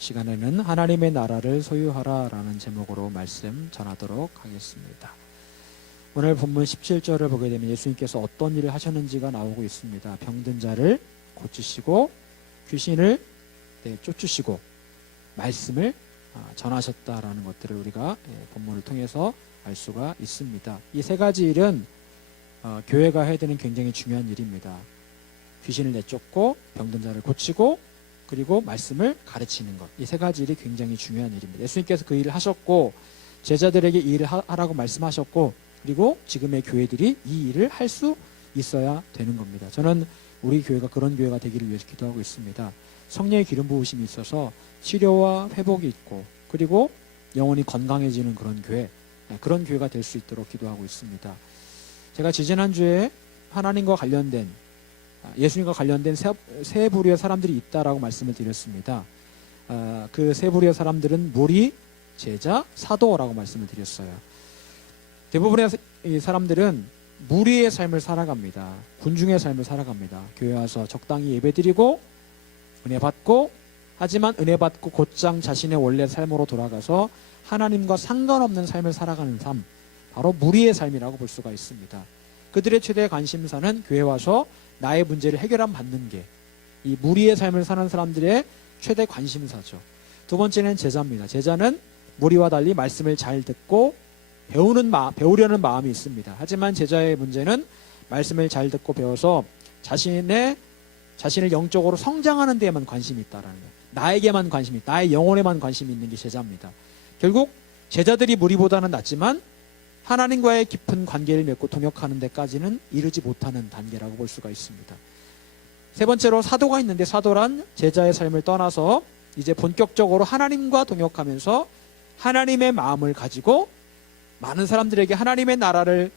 시간에는 하나님의 나라를 소유하라 라는 제목으로 말씀 전하도록 하겠습니다. 오늘 본문 17절을 보게 되면 예수님께서 어떤 일을 하셨는지가 나오고 있습니다. 병든 자를 고치시고 귀신을 쫓으시고 말씀을 전하셨다라는 것들을 우리가 본문을 통해서 알 수가 있습니다. 이 세 가지 일은 교회가 해야 되는 굉장히 중요한 일입니다. 귀신을 내쫓고 병든 자를 고치고 그리고 말씀을 가르치는 것. 이 세 가지 일이 굉장히 중요한 일입니다. 예수님께서 그 일을 하셨고 제자들에게 이 일을 하라고 말씀하셨고 그리고 지금의 교회들이 이 일을 할 수 있어야 되는 겁니다. 저는 우리 교회가 그런 교회가 되기를 위해서 기도하고 있습니다. 성령의 기름 부으심이 있어서 치료와 회복이 있고 그리고 영혼이 건강해지는 그런 교회가 될 수 있도록 기도하고 있습니다. 제가 지지난주에 하나님과 관련된 예수님과 관련된 세 부류의 사람들이 있다라고 말씀을 드렸습니다. 그 세 부류의 사람들은 무리, 제자, 사도라고 말씀을 드렸어요. 대부분의 사람들은 무리의 삶을 살아갑니다. 군중의 삶을 살아갑니다. 교회 와서 적당히 예배드리고 은혜 받고 하지만 은혜 받고 곧장 자신의 원래 삶으로 돌아가서 하나님과 상관없는 삶을 살아가는 삶, 바로 무리의 삶이라고 볼 수가 있습니다. 그들의 최대 관심사는 교회 와서 나의 문제를 해결함 받는 게 이 무리의 삶을 사는 사람들의 최대 관심사죠. 두 번째는 제자입니다. 제자는 무리와 달리 말씀을 잘 듣고 배우려는 마음이 있습니다. 하지만 제자의 문제는 말씀을 잘 듣고 배워서 자신을 영적으로 성장하는 데에만 관심이 있다라는 거예요. 나에게만 관심이 있다. 나의 영혼에만 관심이 있는 게 제자입니다. 결국 제자들이 무리보다는 낫지만 하나님과의 깊은 관계를 맺고 동역하는 데까지는 이르지 못하는 단계라고 볼 수가 있습니다. 세 번째로 사도가 있는데 사도란 제자의 삶을 떠나서 이제 본격적으로 하나님과 동역하면서 하나님의 마음을 가지고 많은 사람들에게 하나님의 나라를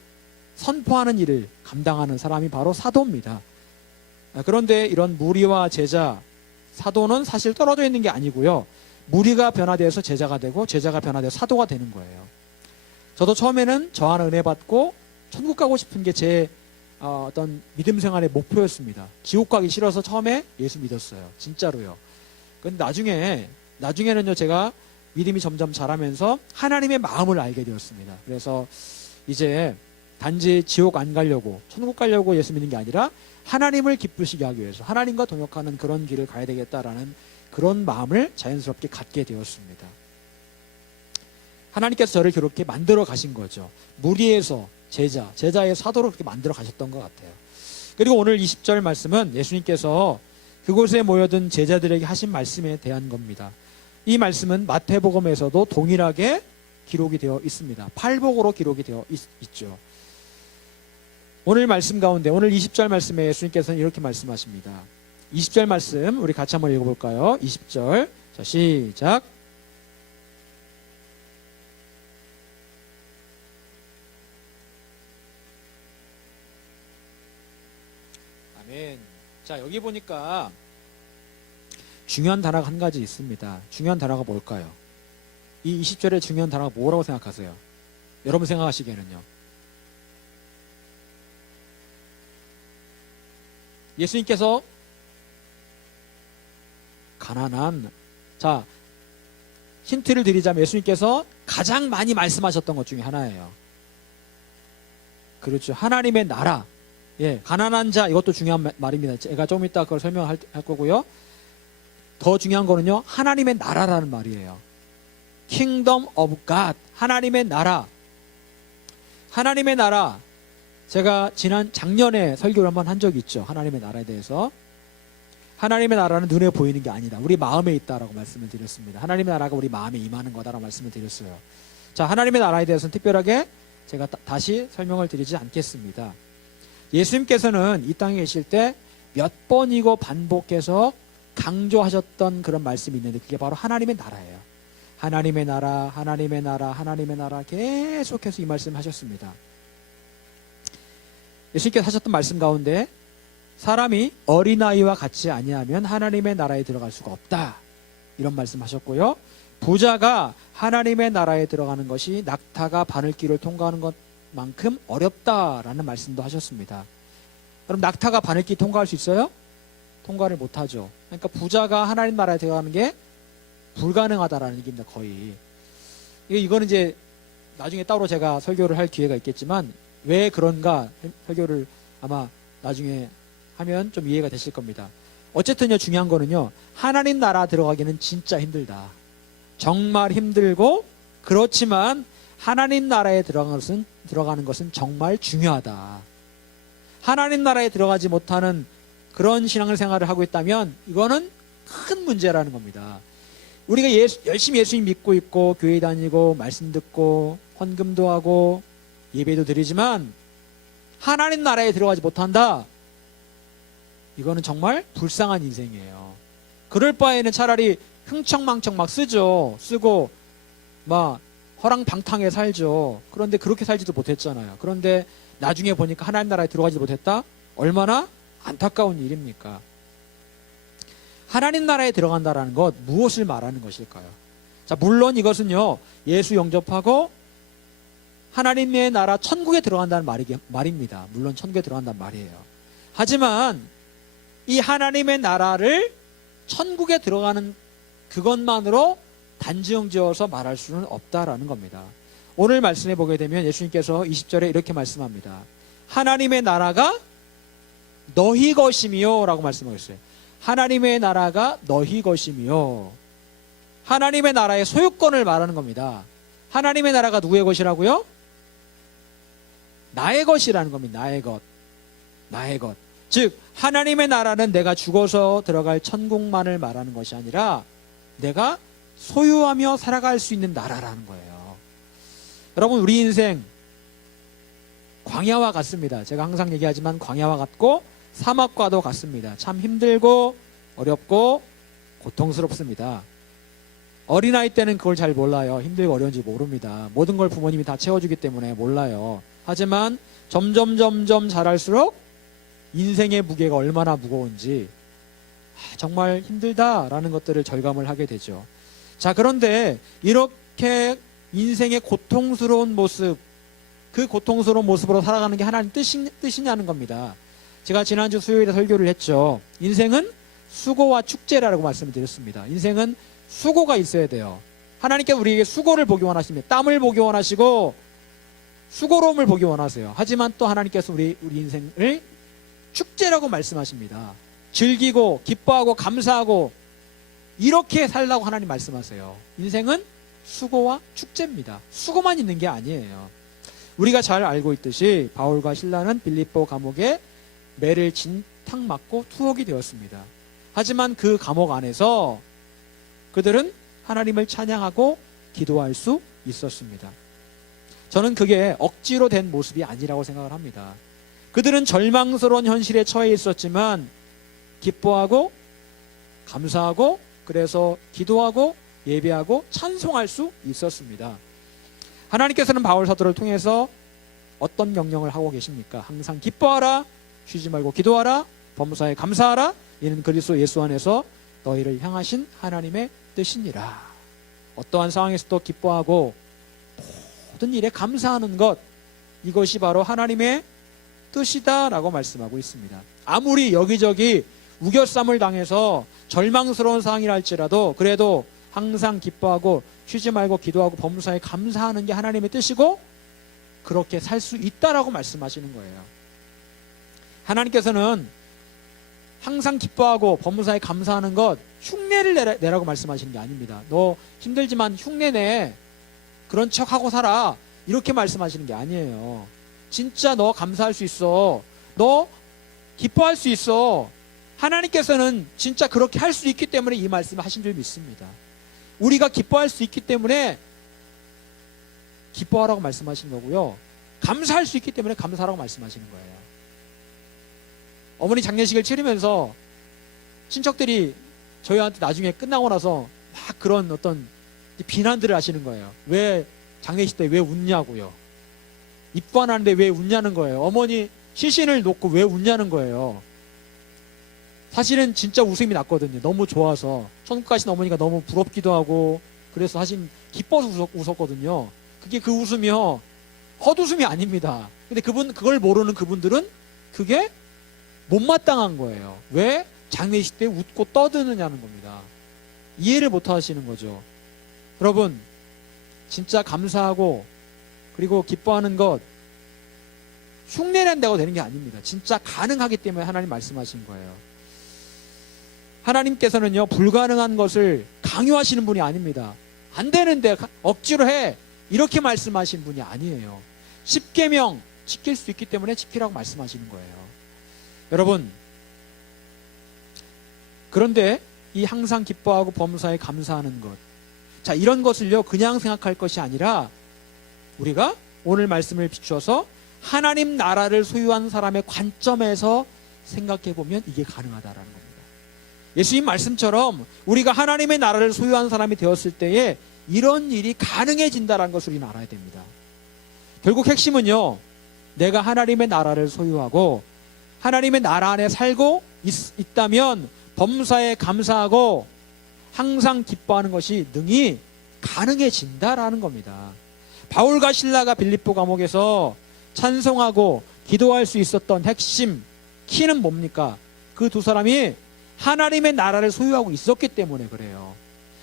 선포하는 일을 감당하는 사람이 바로 사도입니다. 그런데 이런 무리와 제자, 사도는 사실 떨어져 있는 게 아니고요. 무리가 변화되어서 제자가 되고 제자가 변화되어서 사도가 되는 거예요. 저도 처음에는 저 하나 은혜 받고 천국 가고 싶은 게 제 어떤 믿음 생활의 목표였습니다. 지옥 가기 싫어서 처음에 예수 믿었어요. 진짜로요. 근데 나중에는요 제가 믿음이 점점 자라면서 하나님의 마음을 알게 되었습니다. 그래서 이제 단지 지옥 안 가려고 천국 가려고 예수 믿는 게 아니라 하나님을 기쁘시게 하기 위해서 하나님과 동역하는 그런 길을 가야 되겠다라는 그런 마음을 자연스럽게 갖게 되었습니다. 하나님께서 저를 그렇게 만들어 가신 거죠. 무리에서 제자의 사도로 그렇게 만들어 가셨던 것 같아요. 그리고 오늘 20절 말씀은 예수님께서 그곳에 모여든 제자들에게 하신 말씀에 대한 겁니다. 이 말씀은 마태복음에서도 동일하게 기록이 되어 있습니다. 팔복으로 기록이 되어 있죠. 오늘 말씀 가운데 오늘 20절 말씀에 예수님께서는 이렇게 말씀하십니다. 20절 말씀 우리 같이 한번 읽어볼까요? 20절 자 시작. 아멘. 자 여기 보니까 중요한 단어가 한 가지 있습니다. 중요한 단어가 뭘까요? 이 20절의 중요한 단어가 뭐라고 생각하세요? 여러분 생각하시기에는요. 예수님께서 가난한 자 힌트를 드리자면 예수님께서 가장 많이 말씀하셨던 것 중에 하나예요. 그렇죠. 하나님의 나라. 가난한 자 이것도 중요한 말입니다. 제가 좀 이따 그걸 설명할 거고요. 더 중요한 거는요. 하나님의 나라라는 말이에요. Kingdom of God. 하나님의 나라. 하나님의 나라. 제가 작년에 설교를 한번 한 적이 있죠. 하나님의 나라에 대해서. 하나님의 나라는 눈에 보이는 게 아니다. 우리 마음에 있다라고 말씀을 드렸습니다. 하나님의 나라가 우리 마음에 임하는 거다라고 말씀을 드렸어요. 자, 하나님의 나라에 대해서는 특별하게 제가 다시 설명을 드리지 않겠습니다. 예수님께서는 이 땅에 계실 때 몇 번이고 반복해서 강조하셨던 그런 말씀이 있는데 그게 바로 하나님의 나라예요. 하나님의 나라, 하나님의 나라, 하나님의 나라 계속해서 이 말씀을 하셨습니다. 예수님께서 하셨던 말씀 가운데 사람이 어린아이와 같이 아니하면 하나님의 나라에 들어갈 수가 없다. 이런 말씀하셨고요. 부자가 하나님의 나라에 들어가는 것이 낙타가 바늘길을 통과하는 것만큼 어렵다라는 말씀도 하셨습니다. 그럼 낙타가 바늘길 통과할 수 있어요? 통과를 못하죠. 그러니까 부자가 하나님 나라에 들어가는 게 불가능하다라는 얘기입니다. 거의. 이거는 이제 나중에 따로 제가 설교를 할 기회가 있겠지만 왜 그런가 설교를 아마 나중에 하면 좀 이해가 되실 겁니다. 어쨌든요, 중요한 거는요, 하나님 나라 들어가기는 진짜 힘들다. 정말 힘들고, 그렇지만 하나님 나라에 들어가는 것은 정말 중요하다. 하나님 나라에 들어가지 못하는 그런 신앙생활을 하고 있다면 이거는 큰 문제라는 겁니다. 우리가 열심히 예수님 믿고 있고 교회 다니고 말씀 듣고 헌금도 하고 예배도 드리지만 하나님 나라에 들어가지 못한다. 이거는 정말 불쌍한 인생이에요. 그럴 바에는 차라리 흥청망청 막 쓰고 막 허랑방탕하게 살죠. 그런데 그렇게 살지도 못했잖아요. 그런데 나중에 보니까 하나님 나라에 들어가지 못했다? 얼마나 안타까운 일입니까? 하나님 나라에 들어간다라는 것, 무엇을 말하는 것일까요? 자, 물론 이것은요, 예수 영접하고 하나님의 나라 천국에 들어간다는 말입니다. 물론 천국에 들어간다는 말이에요. 하지만 이 하나님의 나라를 천국에 들어가는 그것만으로 단정 지어서 말할 수는 없다라는 겁니다. 오늘 말씀해 보게 되면 예수님께서 20절에 이렇게 말씀합니다. 하나님의 나라가 너희 것이며 라고 말씀하셨어요. 하나님의 나라가 너희 것이며, 하나님의 나라의 소유권을 말하는 겁니다. 하나님의 나라가 누구의 것이라고요? 나의 것이라는 겁니다. 나의 것. 나의 것. 즉 하나님의 나라는 내가 죽어서 들어갈 천국만을 말하는 것이 아니라 내가 소유하며 살아갈 수 있는 나라라는 거예요. 여러분, 우리 인생 광야와 같습니다. 제가 항상 얘기하지만 광야와 같고 사막과도 같습니다. 참 힘들고 어렵고 고통스럽습니다. 어린아이 때는 그걸 잘 몰라요. 힘들고 어려운지 모릅니다. 모든 걸 부모님이 다 채워주기 때문에 몰라요. 하지만 점점 자랄수록 인생의 무게가 얼마나 무거운지 정말 힘들다라는 것들을 절감을 하게 되죠. 자, 그런데 이렇게 인생의 고통스러운 모습, 그 고통스러운 모습으로 살아가는 게 하나님 뜻이냐는 겁니다. 제가 지난주 수요일에 설교를 했죠. 인생은 수고와 축제라고 말씀을 드렸습니다. 인생은 수고가 있어야 돼요. 하나님께서 우리에게 수고를 보기 원하십니다. 땀을 보기 원하시고 수고로움을 보기 원하세요. 하지만 또 하나님께서 우리 인생을 축제라고 말씀하십니다. 즐기고 기뻐하고 감사하고 이렇게 살라고 하나님 말씀하세요. 인생은 수고와 축제입니다. 수고만 있는 게 아니에요. 우리가 잘 알고 있듯이 바울과 실라는 빌립보 감옥에 매를 진탕 맞고 투옥이 되었습니다. 하지만 그 감옥 안에서 그들은 하나님을 찬양하고 기도할 수 있었습니다. 저는 그게 억지로 된 모습이 아니라고 생각을 합니다. 그들은 절망스러운 현실에 처해 있었지만 기뻐하고 감사하고 그래서 기도하고 예배하고 찬송할 수 있었습니다. 하나님께서는 바울 사도를 통해서 어떤 명령을 하고 계십니까? 항상 기뻐하라, 쉬지 말고 기도하라, 범사에 감사하라. 이는 그리스도 예수 안에서 너희를 향하신 하나님의 뜻이니라. 어떠한 상황에서도 기뻐하고 모든 일에 감사하는 것, 이것이 바로 하나님의 뜻이다라고 말씀하고 있습니다. 아무리 여기저기 우겨쌈을 당해서 절망스러운 상황이라 할지라도 그래도 항상 기뻐하고 쉬지 말고 기도하고 범사에 감사하는 게 하나님의 뜻이고 그렇게 살 수 있다라고 말씀하시는 거예요. 하나님께서는 항상 기뻐하고 범사에 감사하는 것 흉내를 내라고 말씀하시는 게 아닙니다. 너 힘들지만 흉내내, 그런 척하고 살아, 이렇게 말씀하시는 게 아니에요. 진짜 너 감사할 수 있어, 너 기뻐할 수 있어. 하나님께서는 진짜 그렇게 할 수 있기 때문에 이 말씀을 하신 줄 믿습니다. 우리가 기뻐할 수 있기 때문에 기뻐하라고 말씀하시는 거고요, 감사할 수 있기 때문에 감사하라고 말씀하시는 거예요. 어머니 장례식을 치르면서 친척들이 저희한테 나중에 끝나고 나서 막 그런 어떤 비난들을 하시는 거예요. 왜 장례식 때 왜 웃냐고요. 입관하는데 왜 웃냐는 거예요. 어머니 시신을 놓고 왜 웃냐는 거예요. 사실은 진짜 웃음이 났거든요. 너무 좋아서. 천국 가신 어머니가 너무 부럽기도 하고 그래서 사실 기뻐서 웃었거든요. 그게 그 웃음이요, 헛웃음이 아닙니다. 근데 그걸 모르는 그분들은 그게 못마땅한 거예요. 왜 장례식 때 웃고 떠드느냐는 겁니다. 이해를 못 하시는 거죠. 여러분, 진짜 감사하고 그리고 기뻐하는 것 흉내낸다고 되는 게 아닙니다. 진짜 가능하기 때문에 하나님 말씀하신 거예요. 하나님께서는요, 불가능한 것을 강요하시는 분이 아닙니다. 안 되는데 억지로 해, 이렇게 말씀하신 분이 아니에요. 십계명 지킬 수 있기 때문에 지키라고 말씀하시는 거예요. 여러분, 그런데 이 항상 기뻐하고 범사에 감사하는 것, 자, 이런 것을요 그냥 생각할 것이 아니라 우리가 오늘 말씀을 비추어서 하나님 나라를 소유한 사람의 관점에서 생각해 보면 이게 가능하다라는 겁니다. 예수님 말씀처럼 우리가 하나님의 나라를 소유한 사람이 되었을 때에 이런 일이 가능해진다는 것을 우리는 알아야 됩니다. 결국 핵심은요, 내가 하나님의 나라를 소유하고 하나님의 나라 안에 살고 있다면 범사에 감사하고 항상 기뻐하는 것이 능히 가능해진다라는 겁니다. 바울과 실라가 빌립보 감옥에서 찬송하고 기도할 수 있었던 핵심 키는 뭡니까? 그 두 사람이 하나님의 나라를 소유하고 있었기 때문에 그래요.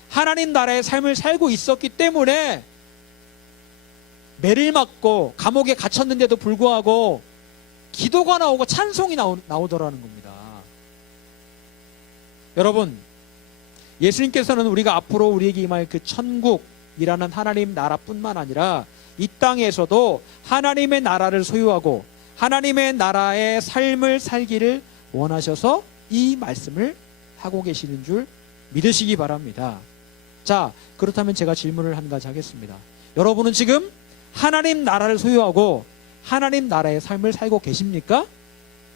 하나님 나라의 삶을 살고 있었기 때문에 매를 맞고 감옥에 갇혔는데도 불구하고 기도가 나오고 찬송이 나오더라는 겁니다. 여러분, 예수님께서는 우리가 앞으로 우리에게 임할 그 천국이라는 하나님 나라뿐만 아니라 이 땅에서도 하나님의 나라를 소유하고 하나님의 나라의 삶을 살기를 원하셔서 이 말씀을 하고 계시는 줄 믿으시기 바랍니다. 자, 그렇다면 제가 질문을 한 가지 하겠습니다. 여러분은 지금 하나님 나라를 소유하고 하나님 나라의 삶을 살고 계십니까?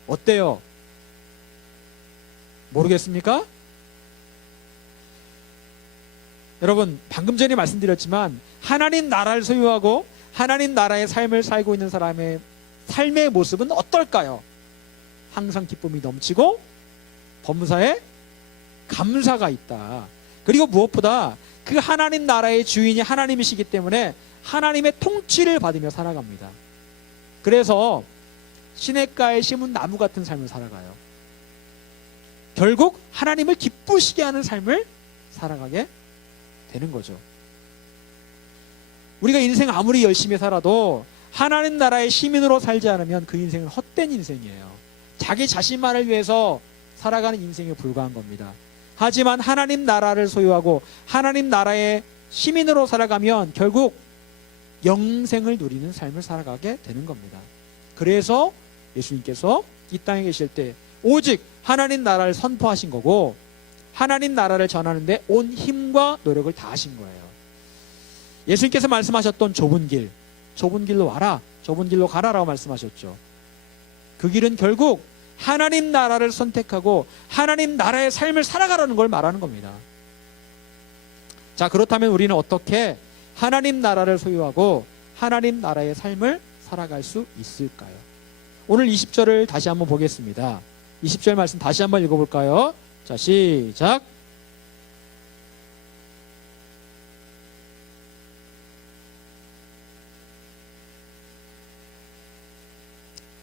어때요? 모르겠습니까? 여러분, 방금 전에 말씀드렸지만 하나님 나라를 소유하고 하나님 나라의 삶을 살고 있는 사람의 삶의 모습은 어떨까요? 항상 기쁨이 넘치고 범사에 감사가 있다. 그리고 무엇보다 그 하나님 나라의 주인이 하나님이시기 때문에 하나님의 통치를 받으며 살아갑니다. 그래서 시냇가에 심은 나무 같은 삶을 살아가요. 결국 하나님을 기쁘시게 하는 삶을 살아가게 되는 거죠. 우리가 인생 아무리 열심히 살아도 하나님 나라의 시민으로 살지 않으면 그 인생은 헛된 인생이에요. 자기 자신만을 위해서 살아가는 인생에 불과한 겁니다. 하지만 하나님 나라를 소유하고 하나님 나라의 시민으로 살아가면 결국 영생을 누리는 삶을 살아가게 되는 겁니다. 그래서 예수님께서 이 땅에 계실 때 오직 하나님 나라를 선포하신 거고 하나님 나라를 전하는데 온 힘과 노력을 다하신 거예요. 예수님께서 말씀하셨던 좁은 길로 와라, 좁은 길로 가라라고 말씀하셨죠. 그 길은 결국 하나님 나라를 선택하고 하나님 나라의 삶을 살아가라는 걸 말하는 겁니다. 자, 그렇다면 우리는 어떻게 하나님 나라를 소유하고 하나님 나라의 삶을 살아갈 수 있을까요? 오늘 20절을 다시 한번 보겠습니다. 20절 말씀 다시 한번 읽어볼까요? 자, 시작.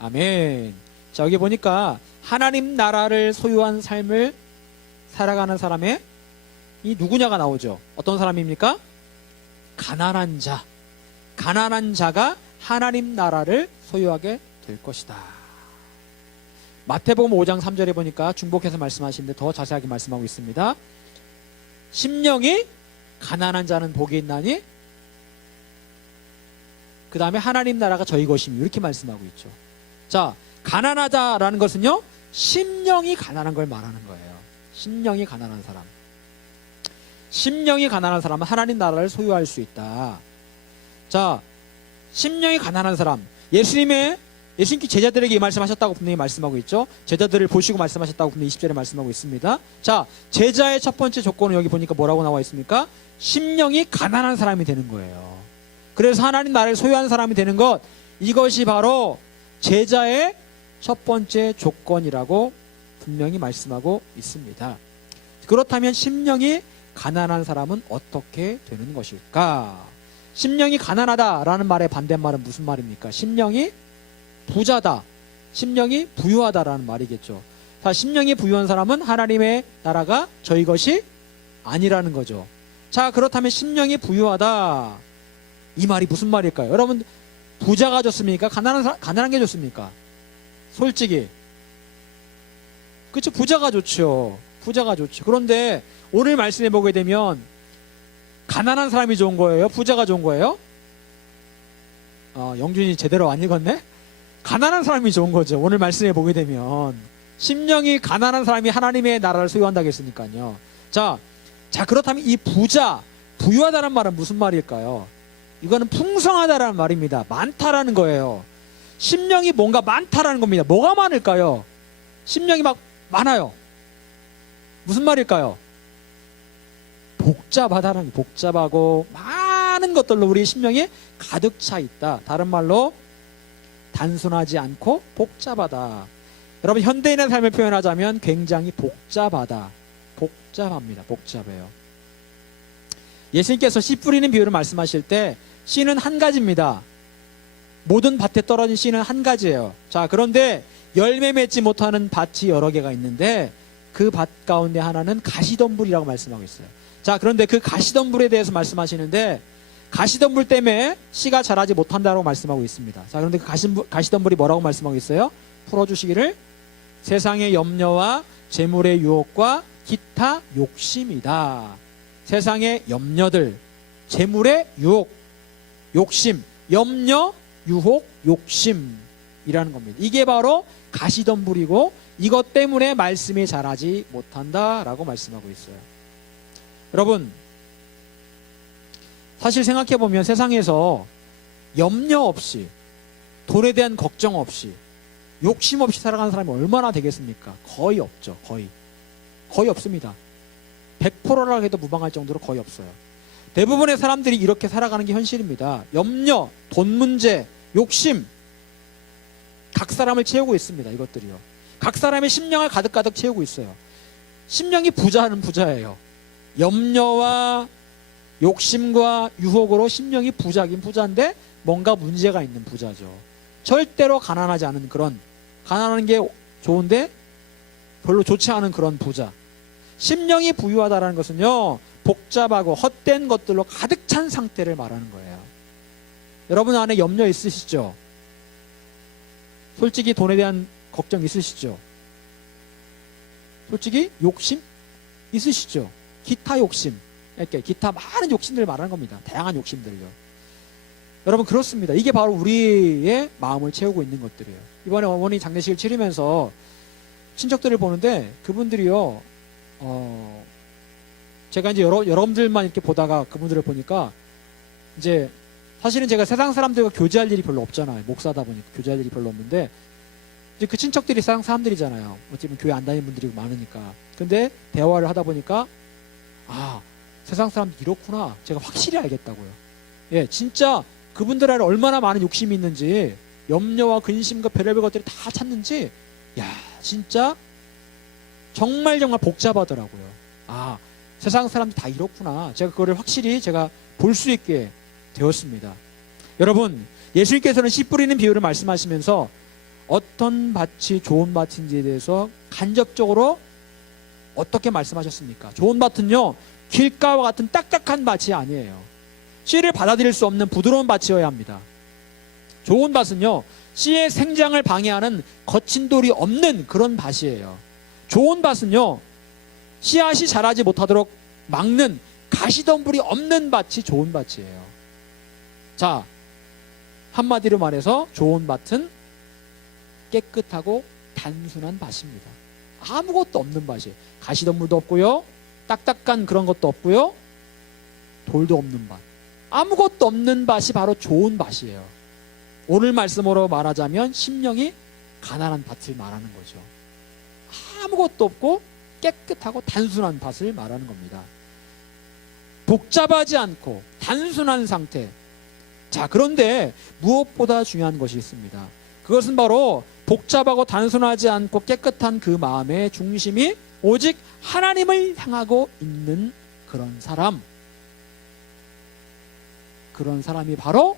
아멘. 자, 여기 보니까 하나님 나라를 소유한 삶을 살아가는 사람의 이 누구냐가 나오죠. 어떤 사람입니까? 가난한 자. 가난한 자가 하나님 나라를 소유하게 될 것이다. 마태복음 5장 3절에 보니까 중복해서 말씀하시는데 더 자세하게 말씀하고 있습니다. 심령이 가난한 자는 복이 있나니 그 다음에 하나님 나라가 저희 것이니 이렇게 말씀하고 있죠. 자, 가난하다라는 것은요, 심령이 가난한 걸 말하는 거예요. 심령이 가난한 사람. 심령이 가난한 사람은 하나님 나라를 소유할 수 있다. 자, 심령이 가난한 사람. 예수님께 제자들에게 이 말씀하셨다고 분명히 말씀하고 있죠. 제자들을 보시고 말씀하셨다고 분명히 20절에 말씀하고 있습니다. 자, 제자의 첫 번째 조건은 여기 보니까 뭐라고 나와 있습니까? 심령이 가난한 사람이 되는 거예요. 그래서 하나님 나라를 소유한 사람이 되는 것, 이것이 바로 제자의 첫 번째 조건이라고 분명히 말씀하고 있습니다. 그렇다면 심령이 가난한 사람은 어떻게 되는 것일까? 심령이 가난하다라는 말의 반대말은 무슨 말입니까? 심령이 부자다, 심령이 부유하다라는 말이겠죠. 자, 심령이 부유한 사람은 하나님의 나라가 저희 것이 아니라는 거죠. 자, 그렇다면 심령이 부유하다, 이 말이 무슨 말일까요? 여러분, 부자가 좋습니까? 가난한 게 좋습니까? 솔직히. 그렇죠. 부자가 좋죠. 부자가 좋죠. 그런데 오늘 말씀해 보게 되면 가난한 사람이 좋은 거예요? 부자가 좋은 거예요? 영준이 제대로 안 읽었네? 가난한 사람이 좋은 거죠. 오늘 말씀해 보게 되면 심령이 가난한 사람이 하나님의 나라를 소유한다고 했으니까요. 자, 그렇다면 이 부유하다는 말은 무슨 말일까요? 이거는 풍성하다라는 말입니다. 많다라는 거예요. 심령이 뭔가 많다라는 겁니다. 뭐가 많을까요? 심령이 막 많아요. 무슨 말일까요? 복잡하다는, 복잡하고 많은 것들로 우리 심령이 가득 차 있다. 다른 말로 단순하지 않고 복잡하다. 여러분, 현대인의 삶을 표현하자면 굉장히 복잡하다. 복잡합니다. 복잡해요. 예수님께서 씨 뿌리는 비유를 말씀하실 때 씨는 한 가지입니다. 모든 밭에 떨어진 씨는 한 가지예요. 자, 그런데 열매 맺지 못하는 밭이 여러 개가 있는데 그 밭 가운데 하나는 가시덤불이라고 말씀하고 있어요. 자, 그런데 그 가시덤불에 대해서 말씀하시는데 가시덤불 때문에 씨가 자라지 못한다고 말씀하고 있습니다. 자, 그런데 그 가시덤불이 뭐라고 말씀하고 있어요? 풀어주시기를 세상의 염려와 재물의 유혹과 기타 욕심이다. 세상의 염려들, 재물의 유혹, 욕심, 염려, 유혹, 욕심이라는 겁니다. 이게 바로 가시덤불이고 이것 때문에 말씀이 자라지 못한다라고 말씀하고 있어요. 여러분, 사실 생각해보면 세상에서 염려 없이, 돈에 대한 걱정 없이, 욕심 없이 살아가는 사람이 얼마나 되겠습니까? 거의 없죠. 거의 없습니다. 100%라고 해도 무방할 정도로 거의 없어요. 대부분의 사람들이 이렇게 살아가는 게 현실입니다. 염려, 돈 문제, 욕심, 각 사람을 채우고 있습니다. 이것들이요. 각 사람의 심령을 가득가득 채우고 있어요. 심령이 부자는 부자예요. 염려와 욕심과 유혹으로 심령이 부자긴 부자인데 뭔가 문제가 있는 부자죠. 절대로 가난하지 않은 그런, 가난한 게 좋은데 별로 좋지 않은 그런 부자. 심령이 부유하다는 것은요, 복잡하고 헛된 것들로 가득 찬 상태를 말하는 거예요. 여러분 안에 염려 있으시죠? 솔직히 돈에 대한 걱정 있으시죠? 솔직히 욕심 있으시죠? 기타 욕심, 이렇게 기타 많은 욕심들을 말하는 겁니다. 다양한 욕심들요. 여러분, 그렇습니다. 이게 바로 우리의 마음을 채우고 있는 것들이에요. 이번에 어머니 장례식을 치르면서 친척들을 보는데 그분들이요, 제가 이제 여러분들만 이렇게 보다가 그분들을 보니까 이제 사실은 제가 세상 사람들과 교제할 일이 별로 없잖아요. 목사다 보니까 교제할 일이 별로 없는데 이제 그 친척들이 세상 사람들이잖아요. 어찌보면 교회 안 다니는 분들이 많으니까. 근데 대화를 하다 보니까 세상 사람들이 이렇구나. 제가 확실히 알겠다고요. 예, 진짜 그분들 안에 얼마나 많은 욕심이 있는지, 염려와 근심과 별의별 것들이 다 찾는지, 진짜 정말 복잡하더라고요. 세상 사람들이 다 이렇구나. 제가 그거를 확실히 제가 볼 수 있게 되었습니다. 여러분, 예수님께서는 씨 뿌리는 비유를 말씀하시면서 어떤 밭이 좋은 밭인지에 대해서 간접적으로 어떻게 말씀하셨습니까? 좋은 밭은요, 길가와 같은 딱딱한 밭이 아니에요. 씨를 받아들일 수 없는 부드러운 밭이어야 합니다. 좋은 밭은요, 씨의 생장을 방해하는 거친 돌이 없는 그런 밭이에요. 좋은 밭은요, 씨앗이 자라지 못하도록 막는 가시덤불이 없는 밭이 좋은 밭이에요. 자, 한마디로 말해서 좋은 밭은 깨끗하고 단순한 밭입니다. 아무것도 없는 밭이에요. 가시덤불도 없고요, 딱딱한 그런 것도 없고요, 돌도 없는 밭. 아무것도 없는 밭이 바로 좋은 밭이에요. 오늘 말씀으로 말하자면 심령이 가난한 밭을 말하는 거죠. 아무것도 없고 깨끗하고 단순한 밭을 말하는 겁니다. 복잡하지 않고 단순한 상태. 자, 그런데 무엇보다 중요한 것이 있습니다. 그것은 바로 복잡하고 단순하지 않고 깨끗한 그 마음의 중심이 오직 하나님을 향하고 있는 그런 사람. 그런 사람이 바로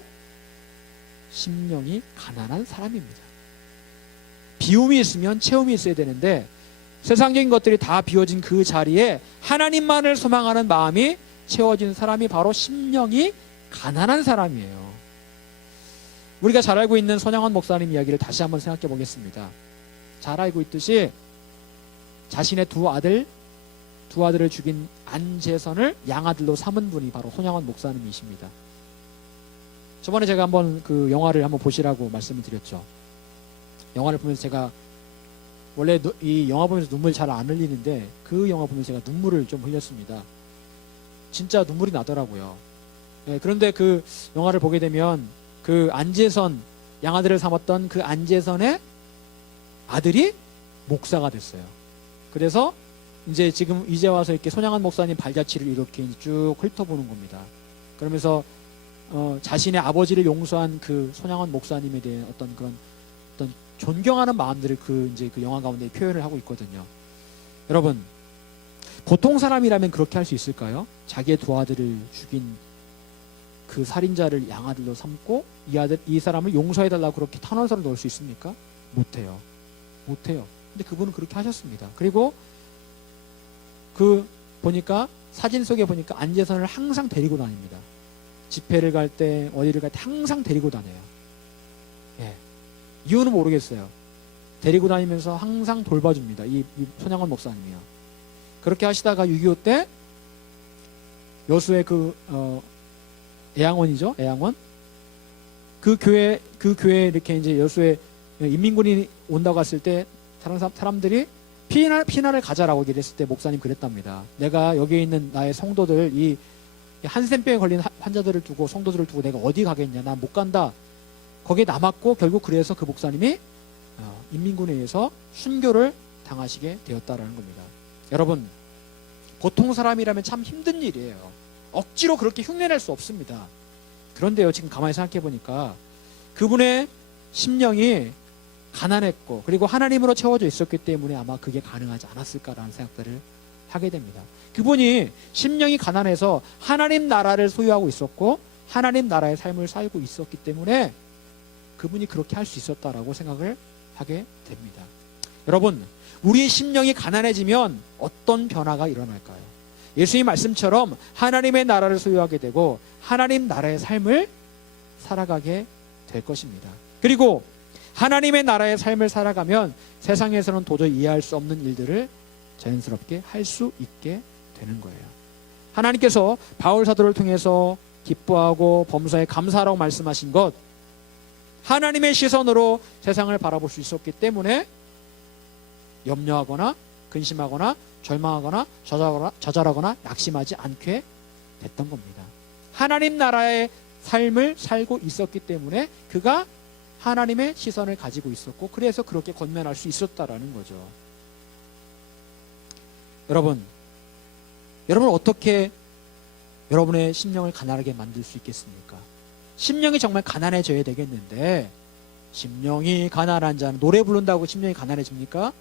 심령이 가난한 사람입니다. 비움이 있으면 체험이 있어야 되는데 세상적인 것들이 다 비워진 그 자리에 하나님만을 소망하는 마음이 채워진 사람이 바로 심령이 가난한 사람이에요. 우리가 잘 알고 있는 손양원 목사님 이야기를 다시 한번 생각해 보겠습니다. 잘 알고 있듯이 자신의 두 아들을 죽인 안재선을 양아들로 삼은 분이 바로 손양원 목사님이십니다. 저번에 제가 한번 그 영화를 한번 보시라고 말씀을 드렸죠. 영화를 보면서 제가 원래 이 영화 보면서 눈물 잘 안 흘리는데 그 영화 보면서 제가 눈물을 좀 흘렸습니다. 진짜 눈물이 나더라고요. 네, 그런데 그 영화를 보게 되면 그 안재선, 양아들을 삼았던 그 안재선의 아들이 목사가 됐어요. 그래서 이제 지금 이제 와서 이렇게 손양원 목사님 발자취를 이렇게 쭉 훑어보는 겁니다. 그러면서 자신의 아버지를 용서한 그 손양원 목사님에 대한 어떤 그런 어떤 존경하는 마음들을 이제 그 영화 가운데 표현을 하고 있거든요. 여러분, 보통 사람이라면 그렇게 할 수 있을까요? 자기의 두 아들을 죽인 그 살인자를 양아들로 삼고 이 사람을 용서해달라고 그렇게 탄원서를 넣을 수 있습니까? 못해요. 근데 그분은 그렇게 하셨습니다. 그리고 보니까 사진 속에 보니까 안재선을 항상 데리고 다닙니다. 집회를 갈 때 어디를 갈 때 항상 데리고 다녀요. 예. 이유는 모르겠어요. 데리고 다니면서 항상 돌봐줍니다. 이 손양원 목사님이요. 그렇게 하시다가 6.25 때 여수의 애양원이죠. 애양원. 그 교회 이렇게 이제 여수에 인민군이 온다고 했을 때 다른 사람들이 피난을 가자라고 얘기를 했을 때 목사님 그랬답니다. 내가 여기에 있는 나의 성도들, 이 한센병에 걸린 환자들을 두고 성도들을 두고 내가 어디 가겠냐. 난 못 간다. 거기에 남았고 결국 그래서 그 목사님이 인민군에 의해서 순교를 당하시게 되었다라는 겁니다. 여러분, 보통 사람이라면 참 힘든 일이에요. 억지로 그렇게 흉내낼 수 없습니다. 그런데요, 지금 가만히 생각해 보니까 그분의 심령이 가난했고 그리고 하나님으로 채워져 있었기 때문에 아마 그게 가능하지 않았을까라는 생각들을 하게 됩니다. 그분이 심령이 가난해서 하나님 나라를 소유하고 있었고 하나님 나라의 삶을 살고 있었기 때문에 그분이 그렇게 할 수 있었다라고 생각을 하게 됩니다. 여러분, 우리의 심령이 가난해지면 어떤 변화가 일어날까요? 예수님 말씀처럼 하나님의 나라를 소유하게 되고 하나님 나라의 삶을 살아가게 될 것입니다. 그리고 하나님의 나라의 삶을 살아가면 세상에서는 도저히 이해할 수 없는 일들을 자연스럽게 할 수 있게 되는 거예요. 하나님께서 바울 사도를 통해서 기뻐하고 범사에 감사하라고 말씀하신 것, 하나님의 시선으로 세상을 바라볼 수 있었기 때문에 염려하거나 근심하거나 절망하거나 좌절하거나 낙심하지 않게 됐던 겁니다. 하나님 나라의 삶을 살고 있었기 때문에 그가 하나님의 시선을 가지고 있었고 그래서 그렇게 권면할 수 있었다라는 거죠. 여러분 어떻게 여러분의 심령을 가난하게 만들 수 있겠습니까? 심령이 정말 가난해져야 되겠는데 심령이 가난한 자는 노래 부른다고 심령이 가난해집니까?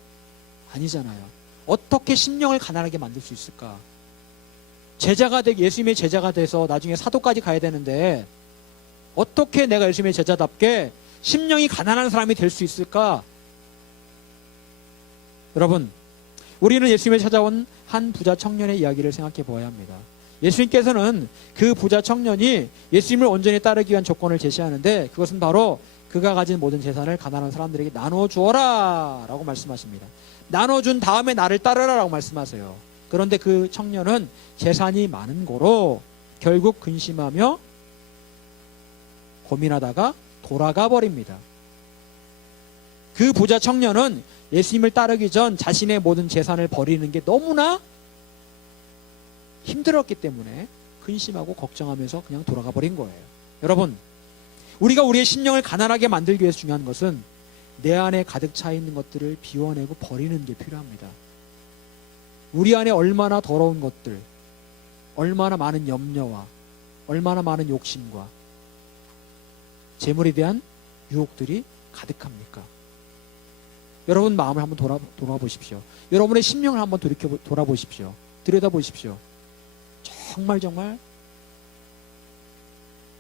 아니잖아요. 어떻게 심령을 가난하게 만들 수 있을까? 예수님의 제자가 돼서 나중에 사도까지 가야 되는데 어떻게 내가 예수님의 제자답게 심령이 가난한 사람이 될 수 있을까? 여러분, 우리는 예수님을 찾아온 한 부자 청년의 이야기를 생각해 보아야 합니다. 예수님께서는 그 부자 청년이 예수님을 온전히 따르기 위한 조건을 제시하는데 그것은 바로 그가 가진 모든 재산을 가난한 사람들에게 나눠 주어라 라고 말씀하십니다. 나눠준 다음에 나를 따르라 라고 말씀하세요. 그런데 그 청년은 재산이 많은 고로 결국 근심하며 고민하다가 돌아가 버립니다. 그 부자 청년은 예수님을 따르기 전 자신의 모든 재산을 버리는 게 너무나 힘들었기 때문에 근심하고 걱정하면서 그냥 돌아가 버린 거예요. 여러분, 우리가 우리의 심령을 가난하게 만들기 위해서 중요한 것은 내 안에 가득 차 있는 것들을 비워내고 버리는 게 필요합니다. 우리 안에 얼마나 더러운 것들, 얼마나 많은 염려와 얼마나 많은 욕심과 재물에 대한 유혹들이 가득합니까? 여러분 마음을 한번 돌아보십시오. 여러분의 심령을 한번 돌아보십시오. 들여다보십시오. 정말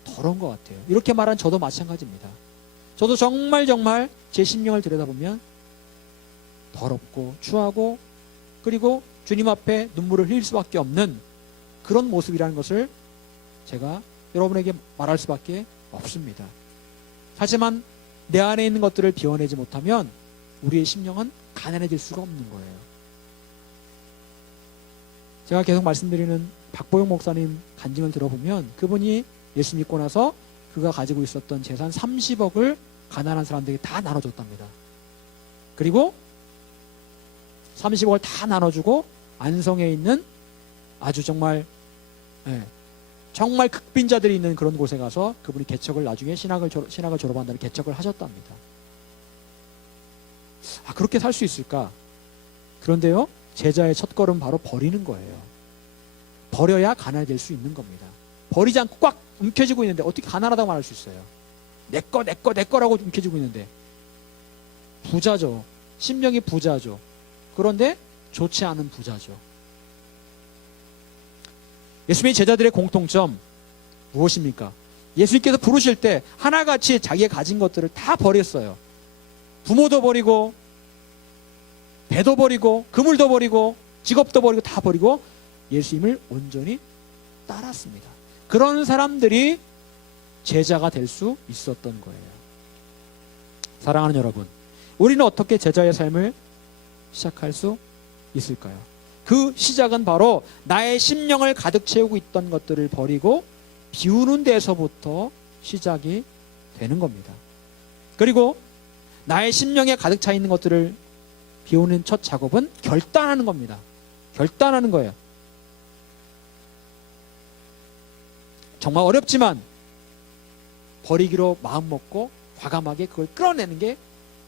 더러운 것 같아요. 이렇게 말한 저도 마찬가지입니다. 저도 정말 제 심령을 들여다보면 더럽고 추하고 그리고 주님 앞에 눈물을 흘릴 수밖에 없는 그런 모습이라는 것을 제가 여러분에게 말할 수밖에 없습니다. 하지만 내 안에 있는 것들을 비워내지 못하면 우리의 심령은 가난해질 수가 없는 거예요. 제가 계속 말씀드리는 박보영 목사님 간증을 들어보면 그분이 예수 믿고 나서 그가 가지고 있었던 재산 30억을 가난한 사람들에게 다 나눠줬답니다. 그리고 30억을 다 나눠주고 안성에 있는 아주 정말 정말 극빈자들이 있는 그런 곳에 가서 그분이 개척을 나중에 신학을 졸업한 다음에 개척을 하셨답니다. 그렇게 살 수 있을까? 그런데요, 제자의 첫걸음 바로 버리는 거예요. 버려야 가난해질 수 있는 겁니다. 버리지 않고 꽉 움켜쥐고 있는데 어떻게 가난하다고 말할 수 있어요? 내 거라고 움켜쥐고 있는데 부자죠. 심령이 부자죠. 그런데 좋지 않은 부자죠. 예수님의 제자들의 공통점 무엇입니까? 예수님께서 부르실 때 하나같이 자기가 가진 것들을 다 버렸어요. 부모도 버리고 배도 버리고 그물도 버리고 직업도 버리고 다 버리고 예수님을 온전히 따랐습니다. 그런 사람들이 제자가 될 수 있었던 거예요. 사랑하는 여러분, 우리는 어떻게 제자의 삶을 시작할 수 있을까요? 그 시작은 바로 나의 심령을 가득 채우고 있던 것들을 버리고 비우는 데서부터 시작이 되는 겁니다. 그리고 나의 심령에 가득 차 있는 것들을 비우는 첫 작업은 결단하는 겁니다. 결단하는 거예요. 정말 어렵지만 버리기로 마음먹고 과감하게 그걸 끌어내는 게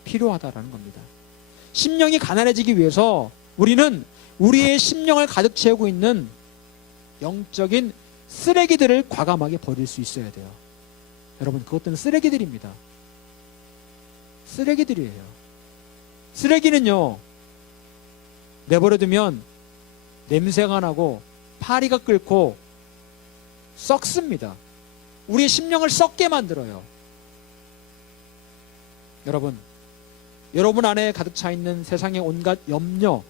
필요하다라는 겁니다. 심령이 가난해지기 위해서 우리는 우리의 심령을 가득 채우고 있는 영적인 쓰레기들을 과감하게 버릴 수 있어야 돼요. 여러분, 그것들은 쓰레기들입니다. 쓰레기들이에요. 쓰레기는요, 내버려두면 냄새가 나고 파리가 끓고 썩습니다. 우리의 심령을 썩게 만들어요. 여러분 안에 가득 차 있는 세상의 온갖 염려,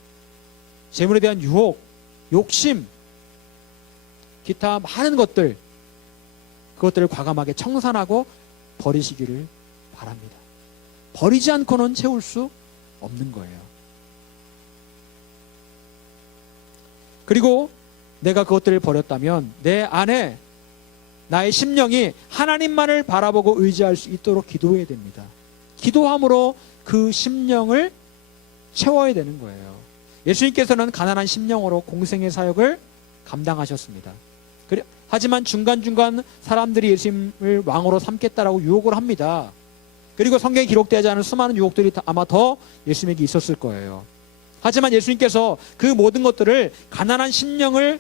재물에 대한 유혹, 욕심, 기타 많은 것들, 그것들을 과감하게 청산하고 버리시기를 바랍니다. 버리지 않고는 채울 수 없는 거예요. 그리고 내가 그것들을 버렸다면 내 안에 나의 심령이 하나님만을 바라보고 의지할 수 있도록 기도해야 됩니다. 기도함으로 그 심령을 채워야 되는 거예요. 예수님께서는 가난한 심령으로 공생의 사역을 감당하셨습니다. 하지만 중간중간 사람들이 예수님을 왕으로 삼겠다라고 유혹을 합니다. 그리고 성경에 기록되지 않은 수많은 유혹들이 아마 더 예수님에게 있었을 거예요. 하지만 예수님께서 그 모든 것들을 가난한 심령을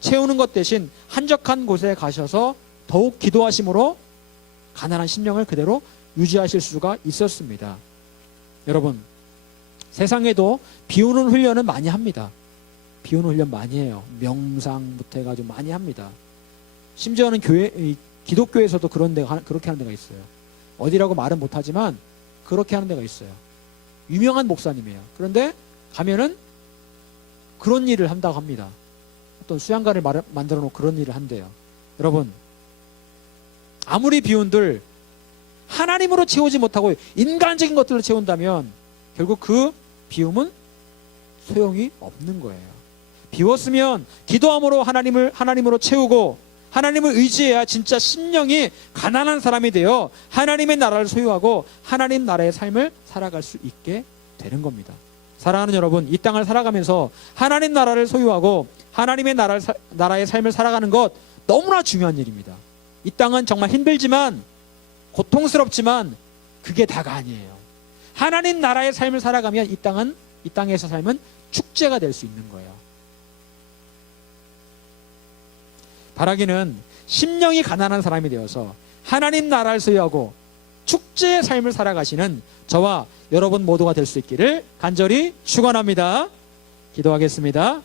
채우는 것 대신 한적한 곳에 가셔서 더욱 기도하심으로 가난한 심령을 그대로 유지하실 수가 있었습니다. 여러분, 세상에도 비우는 훈련은 많이 합니다. 비우는 훈련 많이 해요. 명상부터 해가지고 많이 합니다. 심지어는 기독교에서도 그렇게 하는 데가 있어요. 어디라고 말은 못하지만 그렇게 하는 데가 있어요. 유명한 목사님이에요. 그런데 가면은 그런 일을 한다고 합니다. 어떤 수양관을 만들어 놓고 그런 일을 한대요. 여러분, 아무리 비운들 하나님으로 채우지 못하고 인간적인 것들로 채운다면 결국 그 비움은 소용이 없는 거예요. 비웠으면 기도함으로 하나님으로 채우고 하나님을 의지해야 진짜 심령이 가난한 사람이 되어 하나님의 나라를 소유하고 하나님 나라의 삶을 살아갈 수 있게 되는 겁니다. 사랑하는 여러분, 이 땅을 살아가면서 하나님 나라를 소유하고 하나님의 나라의 삶을 살아가는 것 너무나 중요한 일입니다. 이 땅은 정말 힘들지만 고통스럽지만 그게 다가 아니에요. 하나님 나라의 삶을 살아가면 이 땅에서 삶은 축제가 될 수 있는 거예요. 바라기는 심령이 가난한 사람이 되어서 하나님 나라를 소유하고 축제의 삶을 살아가시는 저와 여러분 모두가 될 수 있기를 간절히 축원합니다. 기도하겠습니다.